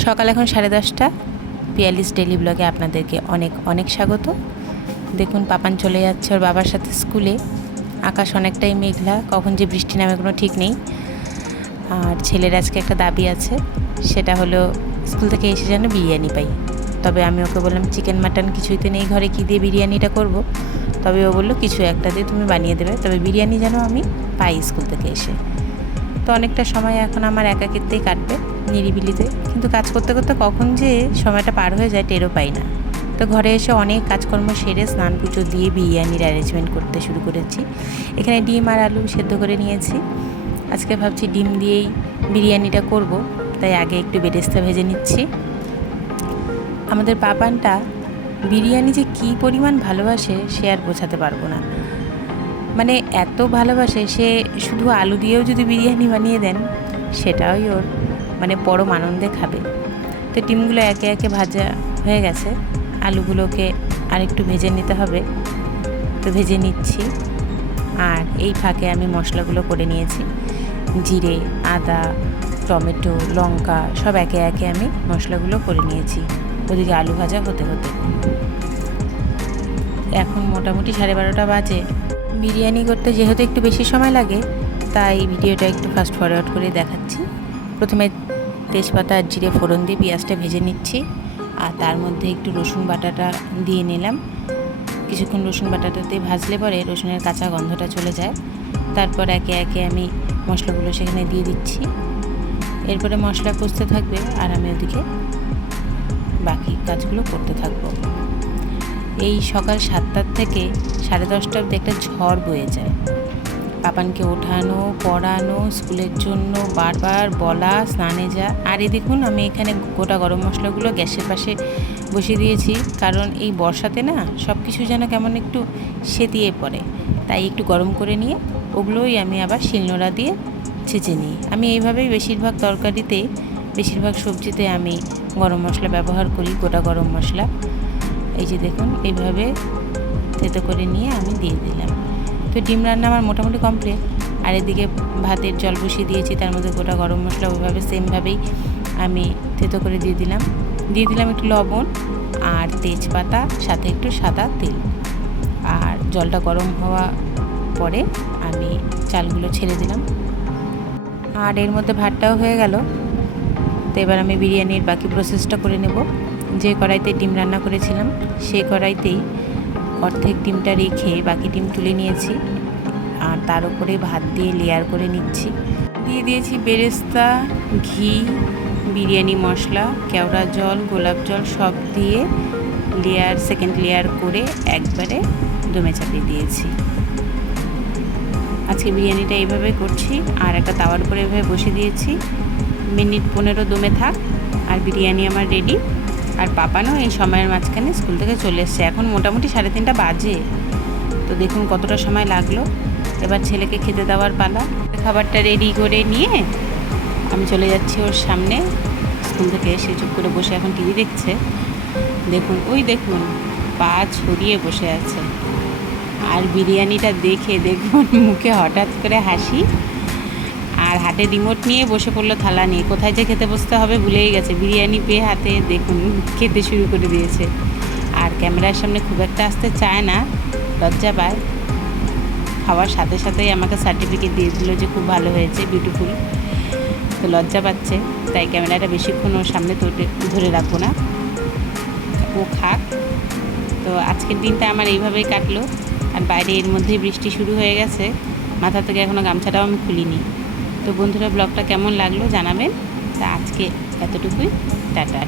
সকাল এখন 10:30। পিয়ালিস ডেইলি ব্লগে আপনাদেরকে অনেক অনেক স্বাগত। দেখুন পাপান চলে যাচ্ছে ওর বাবার সাথে স্কুলে। আকাশ অনেকটাই মেঘলা, কখন যে বৃষ্টি নামে কোনো ঠিক নেই। আর ছেলের আজকে একটা দাবি আছে, সেটা হলো স্কুল থেকে এসে যেন বিরিয়ানি পাই। তবে আমি ওকে বললাম চিকেন মাটন কিছুই তো নেই ঘরে, কী দিয়ে বিরিয়ানিটা করব। তবে ও বললো কিছু একটা দিয়ে তুমি বানিয়ে দেবে, তবে বিরিয়ানি যেন আমি পাই স্কুল থেকে এসে। তো অনেকটা সময় এখন আমার একাকিত্বেই কাটবে নিরিবিলিতে, কিন্তু কাজ করতে করতে কখন যে সময়টা পার হয়ে যায় টেরও পাই না। তো ঘরে এসে অনেক কাজকর্ম সেরে স্নান পুজো দিয়ে বিরিয়ানির অ্যারেঞ্জমেন্ট করতে শুরু করেছি। এখানে ডিম আর আলু সেদ্ধ করে নিয়েছি। আজকে ভাবছি ডিম দিয়েই বিরিয়ানিটা করব, তাই আগে একটু বেরেস্তা ভেজে নিচ্ছি। আমাদের পাপানটা বিরিয়ানি যে কী পরিমাণ ভালোবাসে সে আর বোঝাতে পারবো না। মানে এত ভালোবাসে, সে শুধু আলু দিয়েও যদি বিরিয়ানি বানিয়ে দেন সেটাই ওর মানে পরম আনন্দে খাবে। তো ডিমগুলো একে একে ভাজা হয়ে গেছে, আলুগুলোকে আরেকটু ভেজে নিতে হবে, তো ভেজে নিচ্ছি। আর এই ফাঁকে আমি মশলাগুলো করে নিয়েছি, জিরে, আদা, টমেটো, লঙ্কা সব একে একে আমি মশলাগুলো করে নিয়েছি। ওদিকে আলু ভাজা হতে হতে এখন মোটামুটি 12:30 বাজে। বিরিয়ানি করতে যেহেতু একটু বেশি সময় লাগে, তাই ভিডিওটা একটু ফাস্ট ফরওয়ার্ড করে দেখাচ্ছি। প্রথমে তেজপাতা আর জিরে ফোড়ন দিয়ে পেঁয়াজটা ভেজে নিচ্ছি, আর তার মধ্যে একটু রসুন বাটাটা দিয়ে নিলাম। কিছুক্ষণ রসুন বাটাটাতে ভাজলে পরে রসুনের কাঁচা গন্ধটা চলে যায়। তারপর একে একে আমি মশলাগুলো সেখানে দিয়ে দিচ্ছি। এরপরে মশলা কষতে থাকবে আর আমি ওদিকে বাকি কাজগুলো করতে থাকবো। এই সকাল 7টার থেকে 10:30 অবধি একটা ঝড় বয়ে যায়। পাপানকে ওঠানো, পড়ানো, স্কুলের জন্য বারবার বলা, স্নানে যা। আর এই দেখুন আমি এখানে গোটা গরম মশলাগুলো গ্যাসের পাশে বসিয়ে দিয়েছি, কারণ এই বর্ষাতে না সব কিছু যেন কেমন একটু সেতিয়ে পড়ে, তাই একটু গরম করে নিয়ে ওগুলোই আমি আবার শিলনোড়া দিয়ে ছেঁচে নিই। আমি এইভাবেই বেশিরভাগ তরকারিতে, বেশিরভাগ সবজিতে আমি গরম মশলা ব্যবহার করি, গোটা গরম মশলা। এই যে দেখুন এইভাবে থেতো করে নিয়ে আমি দিয়ে দিলাম। তো ডিম রান্না আমার মোটামুটি কমপ্লিট। আর এদিকে ভাতের জল বসিয়ে দিয়েছি, তার মধ্যে গোটা গরম মশলা ওইভাবে সেমভাবেই আমি থেতো করে দিয়ে দিলাম একটু লবণ আর তেজপাতা, সাথে একটু সাদা তেল। আর জলটা গরম হওয়া পরে আমি চালগুলো ছেড়ে দিলাম, আর এর মধ্যে ভাতটাও হয়ে গেল। তো এবার আমি বিরিয়ানির বাকি প্রসেসটা করে নেব। যে কড়াইতে ডিম রান্না করেছিলাম সেই কড়াইতেই অর্ধেক ডিমটা রেখে বাকি ডিম তুলে নিয়েছি, আর তার উপরে ভাত দিয়ে লেয়ার করে নিচ্ছি। দিয়ে দিয়েছি বেরেস্তা, ঘি, বিরিয়ানি মশলা, কেওড়া জল, গোলাপ জল সব দিয়ে সেকেন্ড লেয়ার করে একবারে দমে চাপিয়ে দিয়েছি। আজকে বিরিয়ানিটা এইভাবে করছি, আর একটা তাওয়ার উপরে এভাবে বসে দিয়েছি। মিনিট 15 দমে থাক, আর বিরিয়ানি আমার রেডি। আর পাপানও এই সময়ের মাঝখানে স্কুল থেকে চলে এসছে। এখন মোটামুটি 3:30 বাজে। তো দেখুন কতটা সময় লাগলো। এবার ছেলেকে খেতে দেওয়ার পালা। খাবারটা রেডি করে নিয়ে আমি চলে যাচ্ছি ওর সামনে। স্কুল থেকে এসে চুপ করে বসে এখন টিভি দেখছে। দেখুন ওই দেখুন পা ছড়িয়ে বসে আছে। আর বিরিয়ানিটা দেখে দেখুন মুখে হঠাৎ করে হাসি, আর হাতে রিমোট নিয়ে বসে পড়লো থালা নিয়ে। কোথায় যে খেতে বসতে হবে ভুলেই গেছে। বিরিয়ানি পেয়ে হাতে দেখুন খেতে শুরু করে দিয়েছে। আর ক্যামেরার সামনে খুব একটা আসতে চায় না, লজ্জা পায়। খাওয়ার সাথে সাথেই আমাকে সার্টিফিকেট দিয়ে দিল যে খুব ভালো হয়েছে, বিউটিফুল। তো লজ্জা পাচ্ছে, তাই ক্যামেরাটা বেশিক্ষণ ওর সামনে ধরে রাখবো না, ও খাক। তো আজকের দিনটা আমার এইভাবেই কাটলো। আর বাইরে এর মধ্যেই বৃষ্টি শুরু হয়ে গেছে, মাথা থেকে এখনও গামছাটাও আমি খুলিনি। তো বন্ধুরা ব্লগটা কেমন লাগলো জানাবেন। তা আজকে এতটুকুই, টাটা।